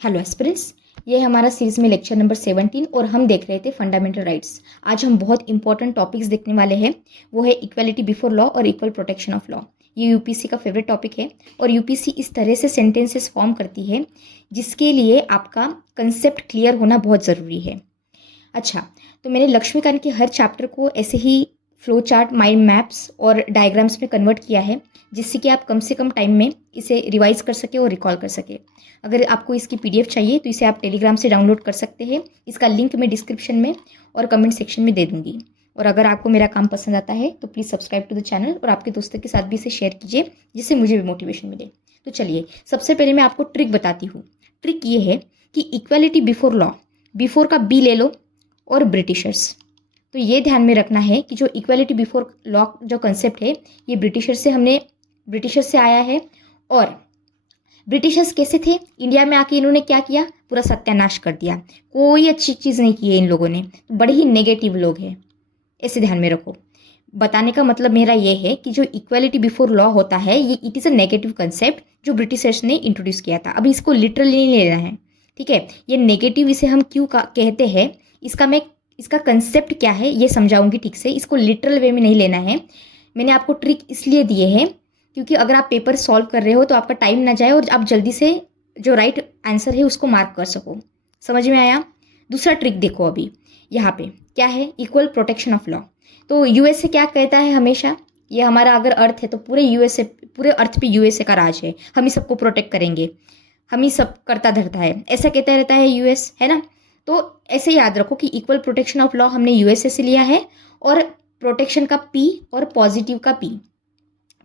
Hello aspirants, ये हमारा series में लेक्चर नंबर 17 और हम देख रहे थे फंडामेंटल राइट्स। आज हम बहुत इंपॉर्टेंट टॉपिक्स देखने वाले हैं। वो है इक्वालिटी बिफोर लॉ और इक्वल प्रोटेक्शन ऑफ लॉ। ये यूपीएससी का फेवरेट टॉपिक है और यूपीएससी इस तरह से सेंटेंसेस फॉर्म करती है जिसके लिए आपका कंसेप्ट क्लियर होना बहुत ज़रूरी है। अच्छा, तो मैंने लक्ष्मीकांत के हर चैप्टर को ऐसे ही फ्लो चार्ट, माइंड मैप्स और डायग्राम्स में कन्वर्ट किया है जिससे कि आप कम से कम टाइम में इसे रिवाइज कर सके और रिकॉल कर सके। अगर आपको इसकी पीडीएफ चाहिए तो इसे आप टेलीग्राम से डाउनलोड कर सकते हैं। इसका लिंक मैं डिस्क्रिप्शन में और कमेंट सेक्शन में दे दूँगी। और अगर आपको मेरा काम पसंद आता है तो please subscribe to the channel और आपके दोस्तों के साथ भी इसे शेयर कीजिए जिससे मुझे भी मोटिवेशन मिले। तो चलिए, सबसे पहले मैं आपको ट्रिक बताती हूँ। ट्रिक ये है कि इक्वालिटी बिफोर लॉ, बिफोर का बी ले लो और ब्रिटिशर्स। तो ये ध्यान में रखना है कि जो इक्वालिटी बिफोर लॉ जो कंसेप्ट है ये ब्रिटिशर्स से आया है। और ब्रिटिशर्स कैसे थे, इंडिया में आके इन्होंने क्या किया, पूरा सत्यानाश कर दिया। कोई अच्छी चीज़ नहीं की है इन लोगों ने, तो बड़े ही नेगेटिव लोग हैं, ऐसे ध्यान में रखो। बताने का मतलब मेरा ये है कि जो इक्वालिटी बिफोर लॉ होता है ये it is a negative concept जो ब्रिटिशर्स ने इंट्रोड्यूस किया था। अभी इसको लिटरली नहीं लेना है, ठीक है। ये नेगेटिव इसे हम क्यों कहते हैं, इसका कंसेप्ट क्या है ये समझाऊंगी ठीक से। इसको लिटरल वे में नहीं लेना है। मैंने आपको ट्रिक इसलिए दिए हैं क्योंकि अगर आप पेपर सॉल्व कर रहे हो तो आपका टाइम ना जाए और आप जल्दी से जो राइट आंसर है उसको मार्क कर सको। समझ में आया। दूसरा ट्रिक देखो, अभी यहाँ पे क्या है, इक्वल प्रोटेक्शन ऑफ लॉ। तो यूएसए क्या कहता है हमेशा, ये हमारा अगर अर्थ है तो पूरे अर्थ पे यूएसए का राज है, हम ही सबको प्रोटेक्ट करेंगे, हम ही सब करता धरता है, ऐसा कहता रहता है यूएस, है ना। तो ऐसे याद रखो कि इक्वल प्रोटेक्शन ऑफ लॉ हमने यूएसए से लिया है और प्रोटेक्शन का पी और पॉजिटिव का पी,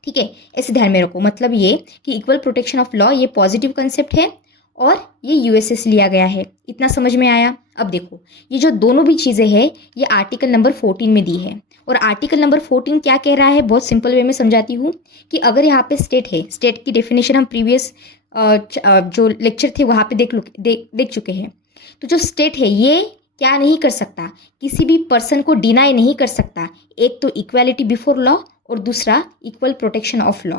ठीक है। ऐसे ध्यान में रखो, मतलब ये कि इक्वल प्रोटेक्शन ऑफ लॉ ये पॉजिटिव कंसेप्ट है और ये यूएसए से लिया गया है। इतना समझ में आया। अब देखो, ये जो दोनों भी चीज़ें हैं ये आर्टिकल नंबर 14 में दी है। और आर्टिकल नंबर 14 क्या कह रहा है, बहुत सिंपल वे में समझाती हूँ कि अगर यहाँ पे स्टेट है, स्टेट की डेफिनेशन हम प्रीवियस जो लेक्चर थे वहाँ पे देख चुके हैं। तो जो स्टेट है ये क्या नहीं कर सकता, किसी भी पर्सन को डिनाई नहीं कर सकता। एक तो इक्वालिटी बिफोर लॉ और दूसरा इक्वल प्रोटेक्शन ऑफ लॉ,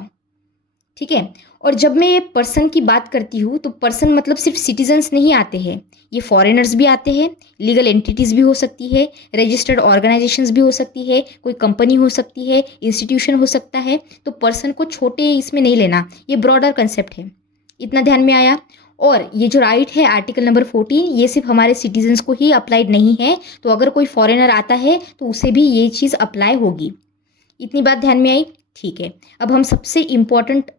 ठीक है। और जब मैं ये पर्सन की बात करती हूँ तो पर्सन मतलब सिर्फ सिटीजन्स नहीं आते हैं, ये फॉरेनर्स भी आते हैं, लीगल एंटिटीज़ भी हो सकती है, रजिस्टर्ड ऑर्गेनाइजेशंस भी हो सकती है, कोई कंपनी हो सकती है, इंस्टीट्यूशन हो सकता है। तो पर्सन को छोटे इसमें नहीं लेना, ये ब्रॉडर कंसेप्ट है। इतना ध्यान में आया। और ये जो राइट है आर्टिकल नंबर 14 ये सिर्फ हमारे सिटीजन्स को ही अप्लाइड नहीं है, तो अगर कोई फॉरेनर आता है तो उसे भी ये चीज़ अप्लाई होगी। इतनी बात ध्यान में आई, ठीक है। अब हम सबसे इम्पॉर्टेंट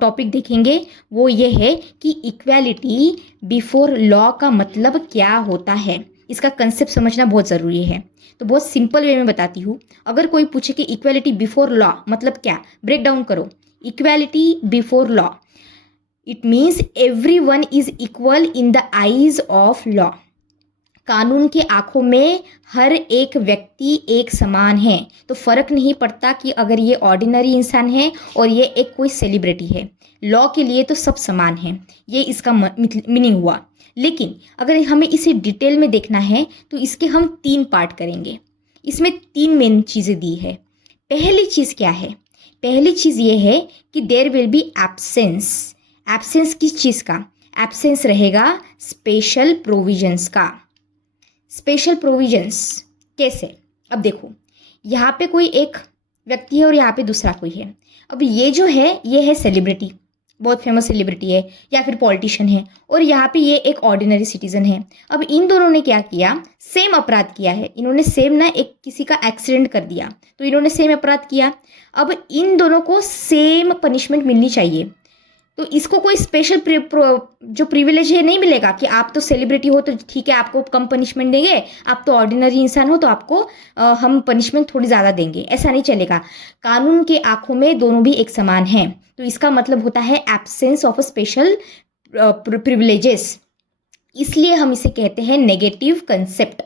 टॉपिक देखेंगे, वो ये है कि इक्वालिटी बिफोर लॉ का मतलब क्या होता है। इसका कंसेप्ट समझना बहुत ज़रूरी है। तो बहुत सिंपल वे में बताती हूँ। अगर कोई पूछे कि इक्वालिटी बिफोर लॉ मतलब क्या, ब्रेक डाउन करो। Equality before law it means everyone is equal in the eyes of law. कानून की आंखों में हर एक व्यक्ति एक समान है। तो फर्क नहीं पड़ता कि अगर ये ऑर्डिनरी इंसान है और ये एक कोई सेलिब्रिटी है, लॉ के लिए तो सब समान है। ये इसका मीनिंग हुआ। लेकिन अगर हमें इसे डिटेल में देखना है तो इसके हम 3 पार्ट करेंगे। इसमें 3 मेन चीज़ें दी है। पहली चीज़ क्या है, पहली चीज़ ये है कि there will be absence. Absence किस चीज़ का, एब्सेंस रहेगा स्पेशल प्रोविजंस का। स्पेशल प्रोविजंस कैसे, अब देखो यहाँ पे कोई एक व्यक्ति है और यहाँ पे दूसरा कोई है। अब ये जो है ये है सेलिब्रिटी, बहुत फेमस सेलिब्रिटी है या फिर पॉलिटिशियन है, और यहाँ पे ये एक ऑर्डिनरी सिटीजन है। अब इन दोनों ने क्या किया, सेम अपराध किया है। इन्होंने सेम ना, एक किसी का एक्सीडेंट कर दिया तो इन्होंने सेम अपराध किया। अब इन दोनों को सेम पनिशमेंट मिलनी चाहिए। तो इसको कोई स्पेशल जो प्रिविलेज है नहीं मिलेगा कि आप तो सेलिब्रिटी हो तो ठीक है आपको कम पनिशमेंट देंगे, आप तो ऑर्डिनरी इंसान हो तो आपको हम पनिशमेंट थोड़ी ज़्यादा देंगे, ऐसा नहीं चलेगा। कानून के आंखों में दोनों भी एक समान हैं। तो इसका मतलब होता है एब्सेंस ऑफ स्पेशल प्रिविलेजेस। इसलिए हम इसे कहते हैं नेगेटिव कंसेप्ट।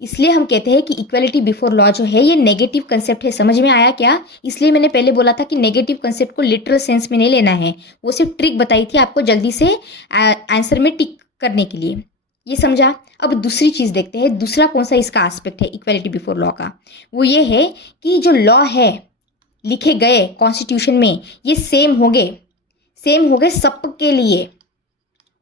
इसलिए हम कहते हैं कि इक्वालिटी बिफोर लॉ जो है ये नेगेटिव कंसेप्ट है। समझ में आया क्या। इसलिए मैंने पहले बोला था कि नेगेटिव कंसेप्ट को लिटरल सेंस में नहीं लेना है, वो सिर्फ ट्रिक बताई थी आपको जल्दी से आंसर में टिक करने के लिए। ये समझा। अब दूसरी चीज़ देखते हैं, दूसरा कौन सा इसका एस्पेक्ट है इक्वालिटी बिफोर लॉ का। वो ये है कि जो लॉ है लिखे गए कॉन्स्टिट्यूशन में ये सेम हो गए सबके लिए।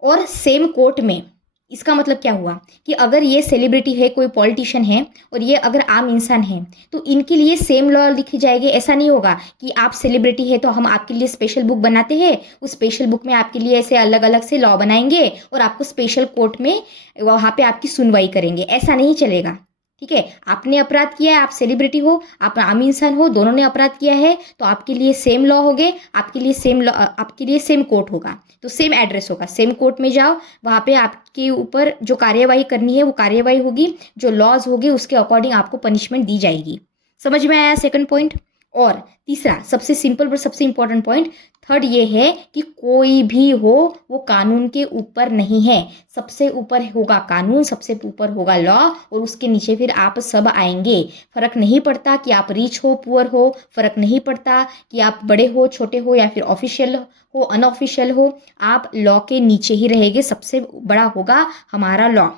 और सेम कोर्ट में। इसका मतलब क्या हुआ कि अगर ये सेलिब्रिटी है, कोई पॉलिटिशियन है और ये अगर आम इंसान है, तो इनके लिए सेम लॉ लिखी जाएगी। ऐसा नहीं होगा कि आप सेलिब्रिटी है तो हम आपके लिए स्पेशल बुक बनाते हैं, उस स्पेशल बुक में आपके लिए ऐसे अलग अलग से लॉ बनाएंगे और आपको स्पेशल कोर्ट में वहाँ पे आपकी सुनवाई करेंगे। ऐसा नहीं चलेगा। ठीक है, आपने अपराध किया है, आप सेलिब्रिटी हो, आप आम इंसान हो, दोनों ने अपराध किया है, तो आपके लिए सेम लॉ होंगे, आपके लिए सेम लॉ, आपके लिए सेम कोर्ट होगा, तो सेम एड्रेस होगा, सेम कोर्ट में जाओ, वहाँ पे आपके ऊपर जो कार्यवाही करनी है वो कार्यवाही होगी, जो लॉज होंगे उसके अकॉर्डिंग आपको पनिशमेंट दी जाएगी। समझ में आया सेकंड पॉइंट। और तीसरा सबसे सिंपल पर सबसे इंपॉर्टेंट पॉइंट, थर्ड ये है कि कोई भी हो वो कानून के ऊपर नहीं है। सबसे ऊपर होगा कानून, सबसे ऊपर होगा लॉ, और उसके नीचे फिर आप सब आएंगे। फर्क नहीं पड़ता कि आप रिच हो पुअर हो, फर्क नहीं पड़ता कि आप बड़े हो छोटे हो या फिर ऑफिशियल हो अनऑफिशियल हो, आप लॉ के नीचे ही रहेंगे। सबसे बड़ा होगा हमारा लॉ।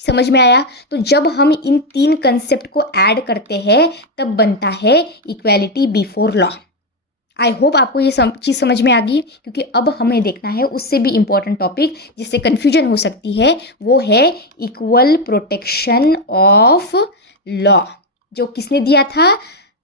समझ में आया। तो जब हम इन तीन कंसेप्ट को ऐड करते हैं तब बनता है equality before law. I hope आपको ये चीज़ समझ में आ गई, क्योंकि अब हमें देखना है उससे भी इम्पोर्टेंट टॉपिक जिससे कन्फ्यूजन हो सकती है, वो है इक्वल प्रोटेक्शन ऑफ लॉ। जो किसने दिया था?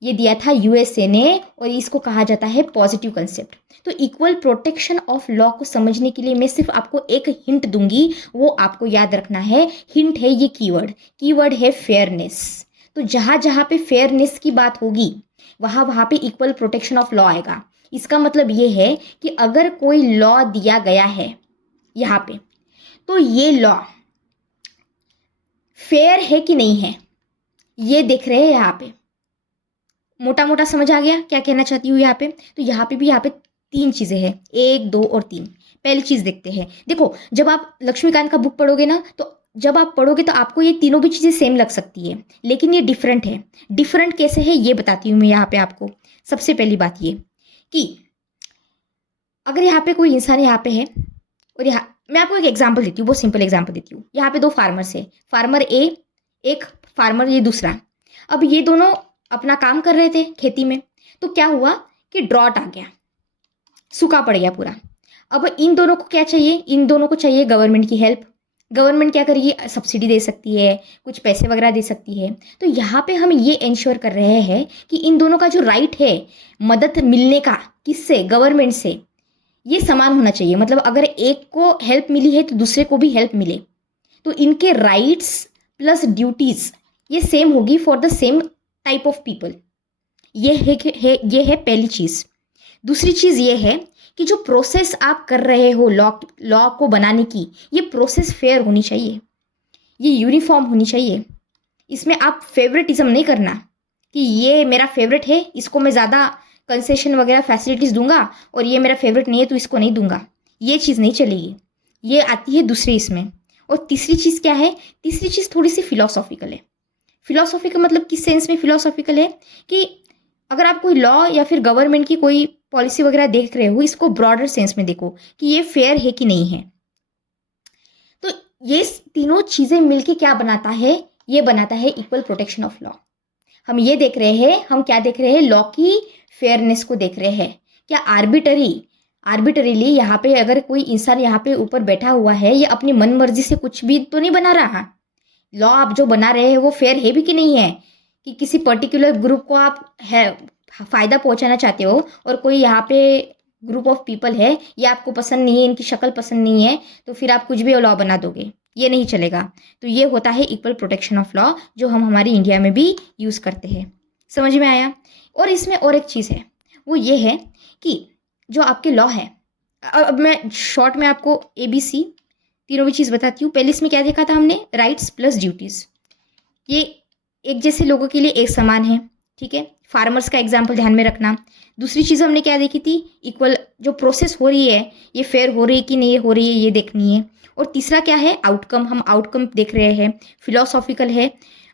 ये दिया था यूएसए ने, और इसको कहा जाता है पॉजिटिव कंसेप्ट। तो इक्वल प्रोटेक्शन ऑफ लॉ को समझने के लिए मैं सिर्फ आपको एक हिंट दूंगी, वो आपको याद रखना है। हिंट है ये कीवर्ड है फेयरनेस। तो जहाँ जहाँ पे फेयरनेस की बात होगी वहाँ पे इक्वल प्रोटेक्शन ऑफ लॉ आएगा। इसका मतलब ये है कि अगर कोई लॉ दिया गया है यहाँ पे, तो ये लॉ फेयर है कि नहीं है, ये देख रहे हैं यहाँ पे। मोटा मोटा समझ आ गया क्या कहना चाहती हूँ यहाँ पे? तो यहाँ पे भी यहाँ पे तीन चीज़ें हैं, 1 2 और 3। पहली चीज़ देखते हैं। देखो, जब आप लक्ष्मीकांत का बुक पढ़ोगे ना, तो जब आप पढ़ोगे तो आपको ये तीनों भी चीज़ें सेम लग सकती है, लेकिन ये डिफरेंट है। डिफरेंट कैसे है ये बताती हूँ मैं यहाँ पे आपको। सबसे पहली बात ये कि अगर यहाँ पे कोई इंसान यहाँ पे है, और यहाँ मैं आपको एक एग्जाम्पल देती हूँ, बहुत सिंपल एग्जाम्पल देती हूँ। यहाँ पे दो फार्मर्स है, फार्मर ए, एक फार्मर ये दूसरा। अब ये दोनों अपना काम कर रहे थे खेती में, तो क्या हुआ कि ड्रॉट आ गया, सूखा पड़ गया पूरा। अब इन दोनों को क्या चाहिए? इन दोनों को चाहिए गवर्नमेंट की हेल्प। गवर्नमेंट क्या करेगी? सब्सिडी दे सकती है, कुछ पैसे वगैरह दे सकती है। तो यहाँ पे हम ये इंश्योर कर रहे हैं कि इन दोनों का जो राइट है मदद मिलने का, किससे? गवर्नमेंट से, ये समान होना चाहिए। मतलब अगर एक को हेल्प मिली है तो दूसरे को भी हेल्प मिले, तो इनके राइट्स प्लस ड्यूटीज ये सेम होगी for the same type of people. ये है पहली चीज़। दूसरी चीज़ ये है कि जो प्रोसेस आप कर रहे हो लॉ को बनाने की, ये प्रोसेस फेयर होनी चाहिए, ये यूनिफॉर्म होनी चाहिए। इसमें आप फेवरेटिज्म नहीं करना कि ये मेरा फेवरेट है, इसको मैं ज़्यादा कंसेशन वगैरह फैसिलिटीज़ दूंगा, और ये मेरा फेवरेट नहीं है तो इसको नहीं दूंगा। ये चीज़ नहीं चलेगी। ये आती है दूसरी इसमें। और तीसरी चीज़ क्या है? तीसरी चीज़ थोड़ी सी फिलोसॉफिकल है। फिलोसॉफिकल मतलब किस सेंस में फिलोसॉफिकल है कि अगर आप कोई लॉ या फिर गवर्नमेंट की कोई पॉलिसी वगैरह देख रहे हो, इसको ब्रॉडर सेंस में देखो कि ये फेयर है कि नहीं है। तो ये तीनों चीज़ें मिलके क्या बनाता है? ये बनाता है इक्वल प्रोटेक्शन ऑफ लॉ। हम ये देख रहे हैं, हम क्या देख रहे हैं? लॉ की फेयरनेस को देख रहे हैं। क्या आर्बिटरीली यहाँ पे अगर कोई इंसान यहाँ पे ऊपर बैठा हुआ है, ये अपनी मन मर्जी से कुछ भी तो नहीं बना रहा। लॉ आप जो बना रहे हैं वो फेयर है भी कि नहीं है, कि किसी पर्टिकुलर ग्रुप को आप है फ़ायदा पहुंचाना चाहते हो, और कोई यहाँ पे ग्रुप ऑफ पीपल है, ये आपको पसंद नहीं है, इनकी शक्ल पसंद नहीं है, तो फिर आप कुछ भी लॉ बना दोगे, ये नहीं चलेगा। तो ये होता है इक्वल प्रोटेक्शन ऑफ लॉ, जो हम हमारी इंडिया में भी यूज़ करते हैं। समझ में आया? और इसमें और एक चीज़ है, वो ये है कि जो आपके लॉ है, अब मैं शॉर्ट में आपको ABC तीनों भी चीज़ बताती हूँ। पहले इसमें क्या देखा था हमने? Rights plus duties. ये एक जैसे लोगों के लिए एक समान है, ठीक है। फार्मर्स का एग्जाम्पल ध्यान में रखना। दूसरी चीज़ हमने क्या देखी थी? इक्वल जो प्रोसेस हो रही है ये फेयर हो रही है कि नहीं हो रही है, ये देखनी है। और तीसरा क्या है? आउटकम। हम आउटकम देख रहे हैं, फिलोसॉफिकल है,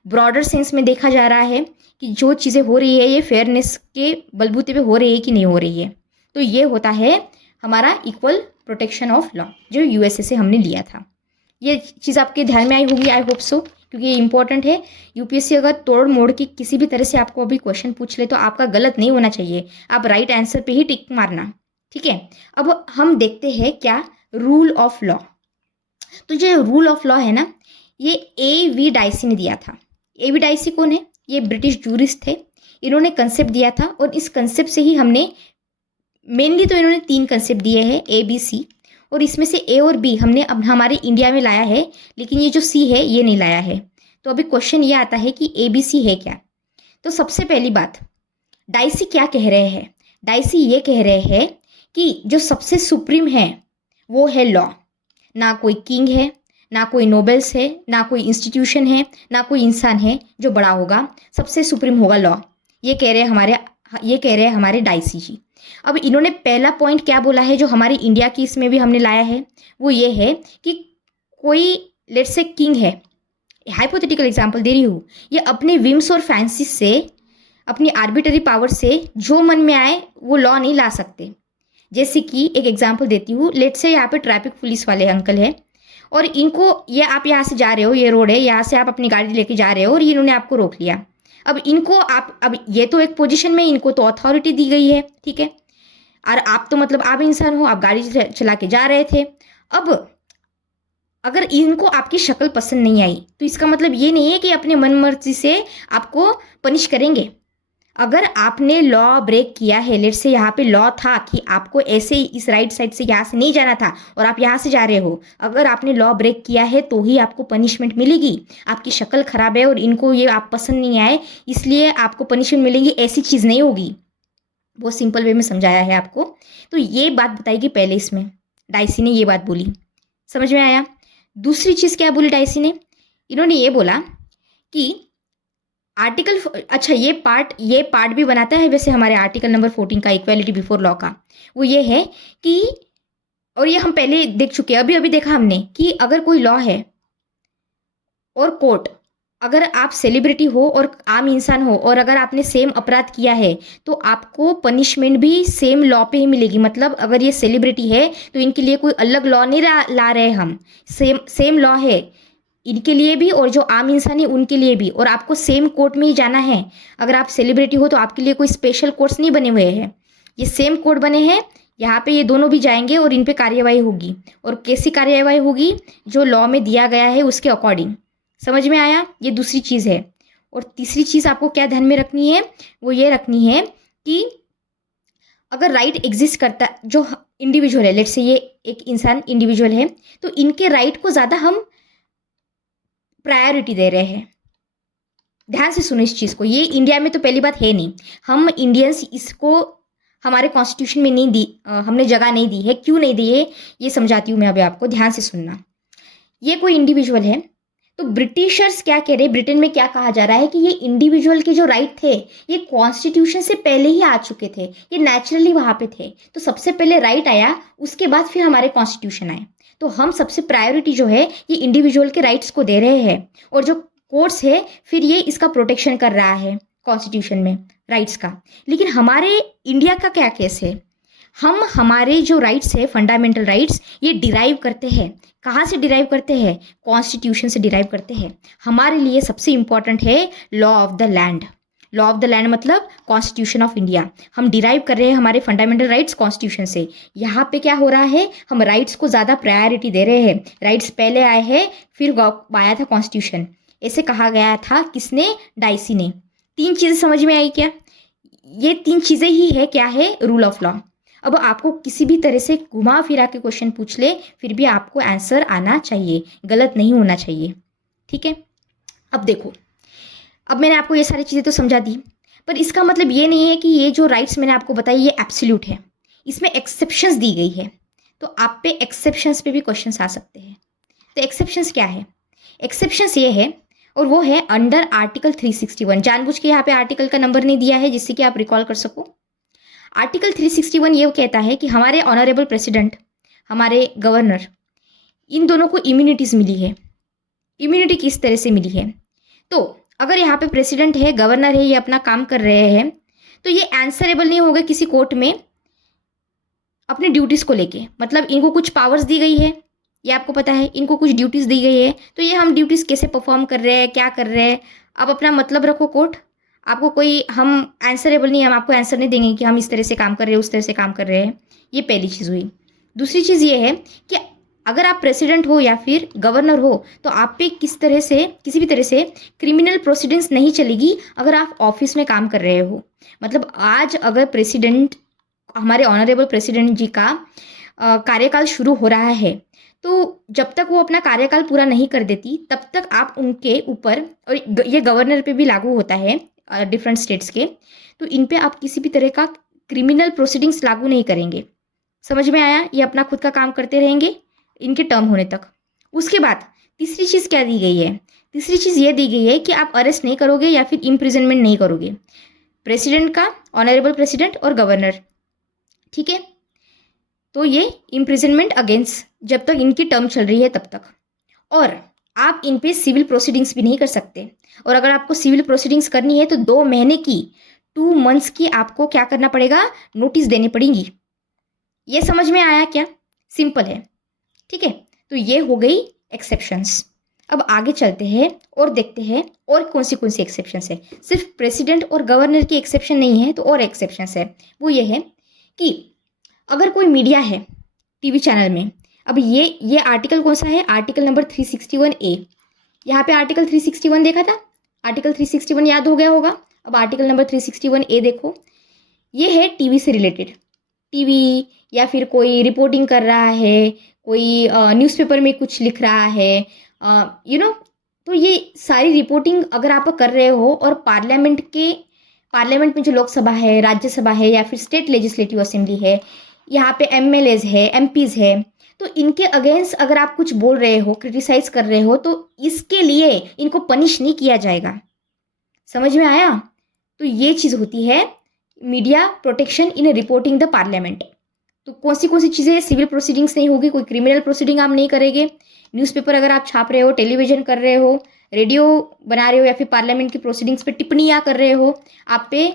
ब्रॉडर सेंस में देखा जा रहा है कि जो चीज़ें हो रही है ये फेयरनेस के बलबूते पे हो रही है कि नहीं हो रही है। तो ये होता है हमारा इक्वल प्रोटेक्शन ऑफ लॉ, जो USA से हमने लिया था। ये चीज़ आपके ध्यान में आई होगी, आई होप सो, क्योंकि ये इंपॉर्टेंट है। UPSC अगर तोड़ मोड़ के किसी भी तरह से आपको अभी क्वेश्चन पूछ ले तो आपका गलत नहीं होना चाहिए, आप राइट आंसर पे ही टिक मारना, ठीक है। अब हम देखते हैं क्या रूल ऑफ लॉ। तो जो रूल ऑफ लॉ है ना, ये A.V. डाइसी ने दिया था। A.V. डाइसी कौन है? ये ब्रिटिश जूरिस्ट थे। इन्होंने कंसेप्ट दिया था और इस कंसेप्ट से ही हमने मेनली तो इन्होंने 3 कंसेप्ट दिए हैं, A B C, और इसमें से A और B हमने अब हमारे इंडिया में लाया है, लेकिन ये जो C है ये नहीं लाया है। तो अभी क्वेश्चन ये आता है कि ABC है क्या। तो सबसे पहली बात, डाइसी क्या कह रहे हैं? डाइसी ये कह रहे हैं कि जो सबसे सुप्रीम है वो है लॉ। ना कोई किंग है, ना कोई नोबल्स है, ना कोई इंस्टीट्यूशन है, ना कोई इंसान है जो बड़ा होगा, सबसे सुप्रीम होगा लॉ। ये कह रहे हैं हमारे डाइसी जी। अब इन्होंने पहला पॉइंट क्या बोला है जो हमारी इंडिया की इसमें भी हमने लाया है, वो ये है कि कोई लेट्स से किंग है, हाइपोथेटिकल एग्जांपल दे रही हूँ, ये अपने विम्स और फैंसीज से, अपनी आर्बिटरी पावर से जो मन में आए वो लॉ नहीं ला सकते। जैसे कि एक एग्जांपल देती हूँ, लेट्स से यहाँ पे ट्रैफिक पुलिस वाले अंकल है और इनको, ये आप यहाँ से जा रहे हो, ये रोड है, यहाँ से आप अपनी गाड़ी लेके जा रहे हो और इन्होंने आपको रोक लिया। अब इनको आप, अब ये तो एक पोजीशन में इनको तो अथॉरिटी दी गई है, ठीक है, और आप तो मतलब आप इंसान हो, आप गाड़ी चला के जा रहे थे। अब अगर इनको आपकी शक्ल पसंद नहीं आई तो इसका मतलब ये नहीं है कि अपने मन मर्जी से आपको पनिश करेंगे। अगर आपने लॉ ब्रेक किया है, लेट्स से यहाँ पे लॉ था कि आपको ऐसे इस राइट साइड से यहाँ से नहीं जाना था और आप यहाँ से जा रहे हो, अगर आपने लॉ ब्रेक किया है तो ही आपको पनिशमेंट मिलेगी। आपकी शक्ल खराब है और इनको ये आप पसंद नहीं आए इसलिए आपको पनिशमेंट मिलेगी, ऐसी चीज़ नहीं होगी। बहुत सिंपल वे में समझाया है आपको। तो ये बात बताई पहले, इसमें डाइसी ने ये बात बोली, समझ में आया। दूसरी चीज़ क्या बोली डाइसी ने? इन्होंने ये बोला कि आर्टिकल, अच्छा ये पार्ट भी बनाता है वैसे हमारे आर्टिकल नंबर 14 का, इक्वालिटी बिफोर लॉ का। वो ये है कि, और ये हम पहले देख चुके हैं, अभी अभी देखा हमने कि अगर कोई लॉ है और कोर्ट, अगर आप सेलिब्रिटी हो और आम इंसान हो और अगर आपने सेम अपराध किया है तो आपको पनिशमेंट भी सेम लॉ पे ही मिलेगी। मतलब अगर ये सेलिब्रिटी है तो इनके लिए कोई अलग लॉ नहीं ला रहे हम, सेम लॉ है इनके लिए भी और जो आम इंसान है उनके लिए भी, और आपको सेम कोर्ट में ही जाना है। अगर आप सेलिब्रिटी हो तो आपके लिए कोई स्पेशल कोर्ट्स नहीं बने हुए हैं, ये सेम कोर्ट बने हैं, यहाँ पे ये दोनों भी जाएंगे और इन पे कार्यवाही होगी। और कैसी कार्यवाही होगी? जो लॉ में दिया गया है उसके अकॉर्डिंग। समझ में आया? ये दूसरी चीज़ है। और तीसरी चीज़ आपको क्या ध्यान में रखनी है? वो ये रखनी है कि अगर राइट एग्जिस्ट करता, जो इंडिविजुअल है, लेट्स से ये एक इंसान इंडिविजुअल है, तो इनके राइट को ज़्यादा हम प्रायोरिटी दे रहे हैं। ध्यान से सुनो इस चीज़ को, ये इंडिया में तो पहली बात है नहीं, हम इंडियंस इसको हमारे कॉन्स्टिट्यूशन में नहीं दी, हमने जगह नहीं दी है। क्यों नहीं दी है ये समझाती हूँ मैं अभी आपको, ध्यान से सुनना। ये कोई इंडिविजुअल है, तो ब्रिटिशर्स क्या कह रहे हैं, ब्रिटेन में क्या कहा जा रहा है कि ये इंडिविजुअल के जो राइट थे ये कॉन्स्टिट्यूशन से पहले ही आ चुके थे, ये नेचुरली वहाँ पे थे। तो सबसे पहले राइट आया, उसके बाद फिर हमारे कॉन्स्टिट्यूशन आए। तो हम सबसे प्रायोरिटी जो है ये इंडिविजुअल के राइट्स को दे रहे हैं, और जो कोर्ट्स है फिर ये इसका प्रोटेक्शन कर रहा है कॉन्स्टिट्यूशन में राइट्स का। लेकिन हमारे इंडिया का क्या केस है? हम हमारे जो राइट्स है, फंडामेंटल राइट्स, ये डिराइव करते हैं। कहाँ से डिराइव करते हैं? कॉन्स्टिट्यूशन से डिराइव करते हैं। हमारे लिए सबसे इंपॉर्टेंट है law of the land. Law of the land मतलब कॉन्स्टिट्यूशन ऑफ इंडिया। हम डिराइव कर रहे हैं हमारे फंडामेंटल राइट्स कॉन्स्टिट्यूशन से। यहाँ पे क्या हो रहा है, हम राइट्स को ज़्यादा प्रायोरिटी दे रहे हैं। राइट्स पहले आए हैं, फिर आया था कॉन्स्टिट्यूशन। ऐसे कहा गया था, किसने? डाइसी ने। 3 चीज़ें समझ में आई क्या? ये 3 चीज़ें ही है, क्या है? Rule of law. अब आपको किसी भी तरह से घुमा फिरा के क्वेश्चन पूछ ले, फिर भी आपको आंसर आना चाहिए, गलत नहीं होना चाहिए, ठीक है। अब देखो, अब मैंने आपको ये सारी चीज़ें तो समझा दी, पर इसका मतलब ये नहीं है कि ये जो राइट्स मैंने आपको बताई ये एब्सोल्यूट है, इसमें एक्सेप्शंस दी गई है। तो आप पे एक्सेप्शंस पे भी क्वेश्चंस आ सकते हैं। तो एक्सेप्शंस क्या है? एक्सेप्शंस ये है, और वो है अंडर आर्टिकल 361। जानबूझ के यहाँ पे आर्टिकल का नंबर नहीं दिया है जिससे कि आप रिकॉल कर सको। आर्टिकल 361 ये कहता है कि हमारे ऑनरेबल प्रेसिडेंट, हमारे गवर्नर, इन दोनों को इम्यूनिटीज़ मिली है। इम्यूनिटी किस तरह से मिली है? तो अगर यहाँ पे प्रेसिडेंट है, गवर्नर है, ये अपना काम कर रहे हैं, तो ये आंसरेबल नहीं होगा किसी कोर्ट में अपनी ड्यूटीज़ को लेके। मतलब इनको कुछ पावर्स दी गई है, ये आपको पता है, इनको कुछ ड्यूटीज़ दी गई है, तो ये हम ड्यूटीज़ कैसे परफॉर्म कर रहे हैं, क्या कर रहे हैं, आप अपना मतलब रखो कोर्ट। आपको कोई, हम आंसरेबल नहीं, हम आपको आंसर नहीं देंगे कि हम इस तरह से काम कर रहे हैं, उस तरह से काम कर रहे हैं। ये पहली चीज़ हुई। दूसरी चीज़ ये है कि अगर आप प्रेसिडेंट हो या फिर गवर्नर हो तो आप पे किसी भी तरह से क्रिमिनल प्रोसीडिंग्स नहीं चलेगी अगर आप ऑफिस में काम कर रहे हो। मतलब आज अगर प्रेसिडेंट, हमारे ऑनरेबल प्रेसिडेंट जी का कार्यकाल शुरू हो रहा है, तो जब तक वो अपना कार्यकाल पूरा नहीं कर देती तब तक आप उनके ऊपर, और ये गवर्नर पे भी लागू होता है डिफरेंट स्टेट्स के, तो इन पे आप किसी भी तरह का क्रिमिनल प्रोसीडिंग्स लागू नहीं करेंगे। समझ में आया? ये अपना खुद का काम करते रहेंगे इनके टर्म होने तक। उसके बाद तीसरी चीज़ क्या दी गई है? तीसरी चीज़ ये दी गई है कि आप अरेस्ट नहीं करोगे या फिर इम्प्रिजनमेंट नहीं करोगे प्रेसिडेंट का, ऑनरेबल प्रेसिडेंट और गवर्नर, ठीक है? तो ये इम्प्रिजनमेंट अगेंस्ट जब तक इनकी टर्म चल रही है तब तक। और आप इन पे सिविल प्रोसीडिंग्स भी नहीं कर सकते। और अगर आपको सिविल प्रोसीडिंग्स करनी है तो 2 महीने की, 2 मंथ्स की आपको क्या करना पड़ेगा? नोटिस देनी पड़ेगी। ये समझ में आया क्या? सिंपल है, ठीक है? तो ये हो गई एक्सेप्शंस। अब आगे चलते हैं और देखते हैं और कौन सी एक्सेप्शंस है। सिर्फ प्रेसिडेंट और गवर्नर की एक्सेप्शन नहीं है, तो और एक्सेप्शंस है। वो ये है कि अगर कोई मीडिया है टीवी चैनल में, अब ये आर्टिकल कौन सा है? Article number 361A। यहाँ पे आर्टिकल 361 देखा था, आर्टिकल 361 याद हो गया होगा। अब आर्टिकल नंबर 361A देखो, ये है टीवी से रिलेटेड। टीवी या फिर कोई रिपोर्टिंग कर रहा है, कोई न्यूज़पेपर में कुछ लिख रहा है, तो ये सारी रिपोर्टिंग अगर आप कर रहे हो और पार्लियामेंट में जो लोकसभा है, राज्यसभा है या फिर स्टेट लेजिस्लेटिव असेंबली है, यहाँ पे एमएलएज है, एमपीज है, तो इनके अगेंस्ट अगर आप कुछ बोल रहे हो, क्रिटिसाइज कर रहे हो, तो इसके लिए इनको पनिश नहीं किया जाएगा। समझ में आया? तो ये चीज़ होती है media protection in reporting the parliament. तो कौन सी चीज़ें? सिविल प्रोसीडिंग्स नहीं होगी, कोई क्रिमिनल प्रोसीडिंग आप नहीं करेंगे। न्यूज़पेपर अगर आप छाप रहे हो, टेलीविजन कर रहे हो, रेडियो बना रहे हो या फिर पार्लियामेंट की प्रोसीडिंग्स पे टिप्पणियाँ कर रहे हो, आप पे,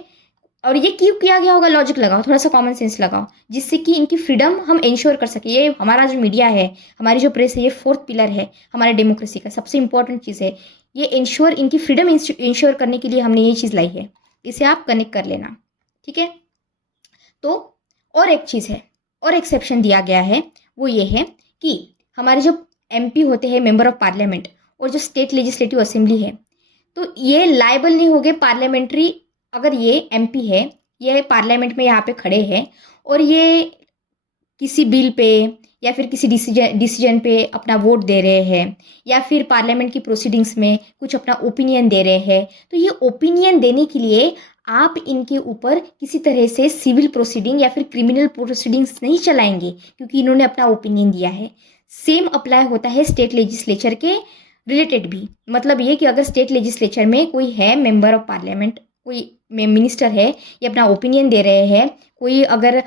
और ये क्यों किया गया होगा? लॉजिक लगाओ, थोड़ा सा कॉमन सेंस लगाओ, जिससे कि इनकी फ्रीडम हम इंश्योर कर सके। ये हमारा जो मीडिया है, हमारी जो प्रेस है, ये 4th पिलर है हमारे डेमोक्रेसी का, सबसे इंपॉर्टेंट चीज़ है। ये इनकी फ्रीडम इंश्योर करने के लिए हमने ये चीज़ लाई है। इसे आप कनेक्ट कर लेना, ठीक है? तो और एक चीज़ है, और एक्सेप्शन दिया गया है, वो ये है कि हमारे जो एमपी होते हैं, मेंबर ऑफ पार्लियामेंट, और जो स्टेट लेजिस्लेटिव असेंबली है, तो ये लायबल नहीं होंगे पार्लियामेंट्री। अगर ये एमपी है, ये पार्लियामेंट में यहाँ पे खड़े हैं और ये किसी बिल पे या फिर किसी डिसीजन पे अपना वोट दे रहे हैं या फिर पार्लियामेंट की प्रोसीडिंग्स में कुछ अपना ओपिनियन दे रहे हैं, तो ये ओपिनियन देने के लिए आप इनके ऊपर किसी तरह से सिविल प्रोसीडिंग या फिर क्रिमिनल प्रोसीडिंग्स नहीं चलाएंगे, क्योंकि इन्होंने अपना ओपिनियन दिया है। सेम अप्लाई होता है स्टेट लेजिस्लेचर के रिलेटेड भी। मतलब ये कि अगर स्टेट लेजिस्लेचर में कोई है मेंबर ऑफ पार्लियामेंट, कोई मिनिस्टर है, ये अपना ओपिनियन दे रहे हैं, कोई अगर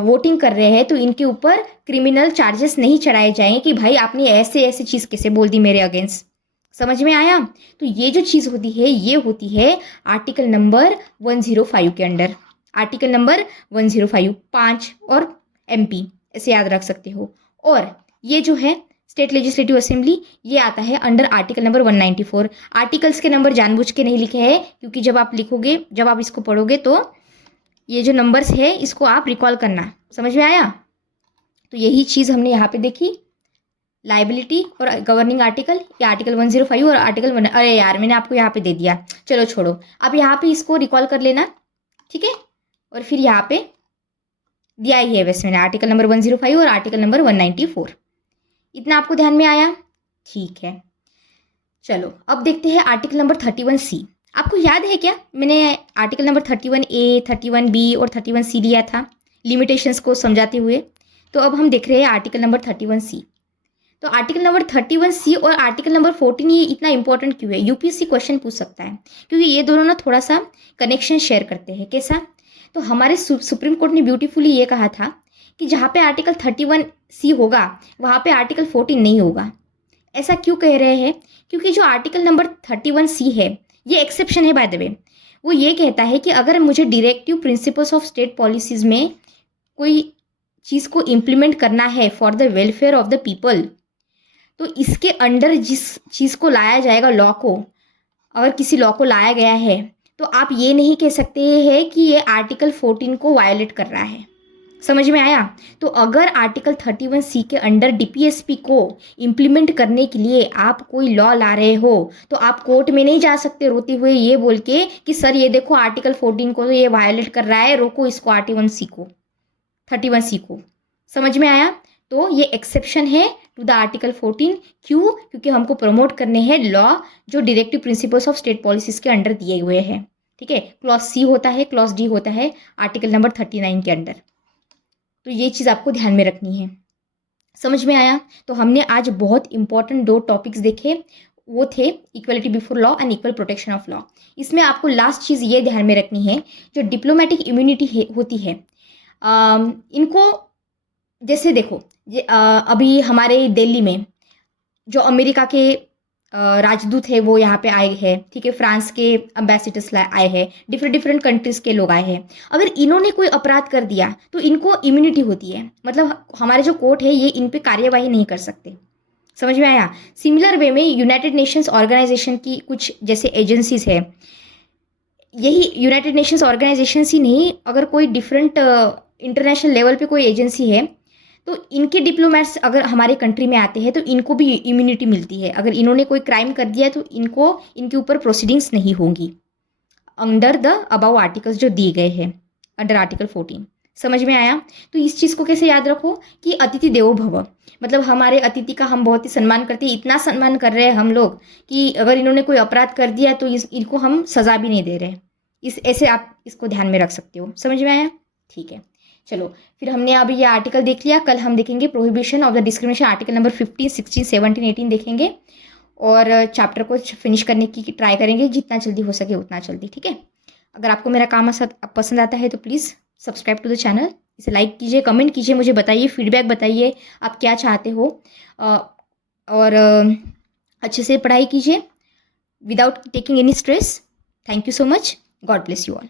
वोटिंग कर रहे हैं, तो इनके ऊपर क्रिमिनल चार्जेस नहीं चढ़ाए जाएंगे कि भाई आपने ऐसे ऐसे चीज़ कैसे बोल दी मेरे अगेंस्ट। समझ में आया? तो ये जो चीज़ होती है, ये होती है आर्टिकल नंबर 105 के अंडर। आर्टिकल नंबर 105, 5 और एमपी, ऐसे याद रख सकते हो। और ये जो है स्टेट लेजिस्लेटिव असेंबली, ये आता है अंडर आर्टिकल नंबर 194। आर्टिकल्स के नंबर जानबूझ के नहीं लिखे हैं, क्योंकि जब आप इसको पढ़ोगे तो ये जो नंबर्स है इसको आप रिकॉल करना। समझ में आया? तो यही चीज़ हमने यहाँ पे देखी, लाइबिलिटी और गवर्निंग आर्टिकल, या आर्टिकल 105 और आर्टिकल 1। अरे यार, मैंने आपको यहाँ पे दे दिया, चलो छोड़ो, आप यहाँ पे इसको रिकॉल कर लेना, ठीक है? और फिर यहाँ पे दिया ही है वैसे मैंने आर्टिकल नंबर 105 और आर्टिकल नंबर 194। इतना आपको ध्यान में आया? ठीक है, चलो अब देखते हैं आर्टिकल नंबर 31C। आपको याद है क्या, मैंने आर्टिकल नंबर 31A, 31B और 31C लिया था लिमिटेशंस को समझाते हुए। तो अब हम देख रहे हैं आर्टिकल नंबर 31C। तो आर्टिकल नंबर 31C और आर्टिकल नंबर 14, ये इतना इंपॉर्टेंट क्यों है? यूपीएससी क्वेश्चन पूछ सकता है, क्योंकि ये दोनों ना थोड़ा सा कनेक्शन शेयर करते हैं। कैसा? तो हमारे सुप्रीम कोर्ट ने ब्यूटीफुली ये कहा था कि जहाँ पे आर्टिकल 31C होगा वहाँ पे आर्टिकल 14 नहीं होगा। ऐसा क्यों कह रहे हैं? क्योंकि जो आर्टिकल नंबर 31C है, ये एक्सेप्शन है बाय द वे। वो ये कहता है कि अगर मुझे directive principles of state policies में कोई चीज़ को इम्प्लीमेंट करना है for the welfare of the people, तो इसके अंडर जिस चीज़ को लाया जाएगा, लॉ को, अगर किसी लॉ को लाया गया है, तो आप ये नहीं कह सकते हैं कि ये आर्टिकल 14 को वायलेट कर रहा है। समझ में आया? तो अगर आर्टिकल 31C के अंडर डीपीएसपी को इम्प्लीमेंट करने के लिए आप कोई लॉ ला रहे हो, तो आप कोर्ट में नहीं जा सकते रोते हुए ये बोल के कि सर ये देखो आर्टिकल 14 को तो ये वायलेट कर रहा है, रोको इसको 31C को। समझ में आया? तो ये एक्सेप्शन है टू द आर्टिकल 14। क्यों? क्योंकि हमको प्रमोट करने हैं लॉ जो directive principles of state policies के अंडर दिए हुए हैं। ठीक है, क्लॉज सी होता है, क्लॉज डी होता है आर्टिकल नंबर 39 के अंडर। तो ये चीज़ आपको ध्यान में रखनी है। समझ में आया? तो हमने आज बहुत इंपॉर्टेंट 2 टॉपिक्स देखे, वो थे equality before law and equal protection of law. इसमें आपको लास्ट चीज़ ये ध्यान में रखनी है, जो डिप्लोमेटिक इम्यूनिटी होती है, इनको जैसे देखो अभी हमारे दिल्ली में जो अमेरिका के राजदूत है वो यहाँ पे आए हैं, ठीक है, फ्रांस के एम्बेसडर्स आए हैं, डिफरेंट कंट्रीज़ के लोग आए हैं। अगर इन्होंने कोई अपराध कर दिया तो इनको इम्यूनिटी होती है, मतलब हमारे जो कोर्ट है ये इन पे कार्यवाही नहीं कर सकते। समझ में आया? सिमिलर वे में यूनाइटेड नेशंस ऑर्गेनाइजेशन की कुछ जैसे एजेंसीज है, यही यूनाइटेड नेशंस ऑर्गेनाइजेशन ही नहीं, अगर कोई डिफरेंट इंटरनेशनल लेवल पे कोई एजेंसी है तो इनके डिप्लोमेट्स अगर हमारे कंट्री में आते हैं तो इनको भी इम्यूनिटी मिलती है। अगर इन्होंने कोई क्राइम कर दिया है तो इनको इनके ऊपर प्रोसीडिंग्स नहीं होंगी अंडर द अबाउ आर्टिकल्स जो दिए गए हैं अंडर आर्टिकल 14। समझ में आया? तो इस चीज़ को कैसे याद रखो कि अतिथि देवो भव, मतलब हमारे अतिथि का हम बहुत ही सम्मान करते हैं, इतना सम्मान कर रहे हैं हम लोग कि अगर इन्होंने कोई अपराध कर दिया तो इनको हम सज़ा भी नहीं दे रहे। इस ऐसे आप इसको ध्यान में रख सकते हो। समझ में आया? ठीक है, चलो फिर हमने अभी ये आर्टिकल देख लिया। कल हम देखेंगे prohibition of the discrimination article number 15, 16, 17, 18 देखेंगे और चैप्टर को फिनिश करने की ट्राई करेंगे जितना जल्दी हो सके उतना जल्दी। ठीक है, अगर आपको मेरा काम पसंद आता है तो please subscribe to the channel, इसे लाइक कीजिए, कमेंट कीजिए, मुझे बताइए, फीडबैक बताइए आप क्या चाहते हो, और अच्छे से पढ़ाई कीजिए without taking any stress. Thank you so much. God bless you all.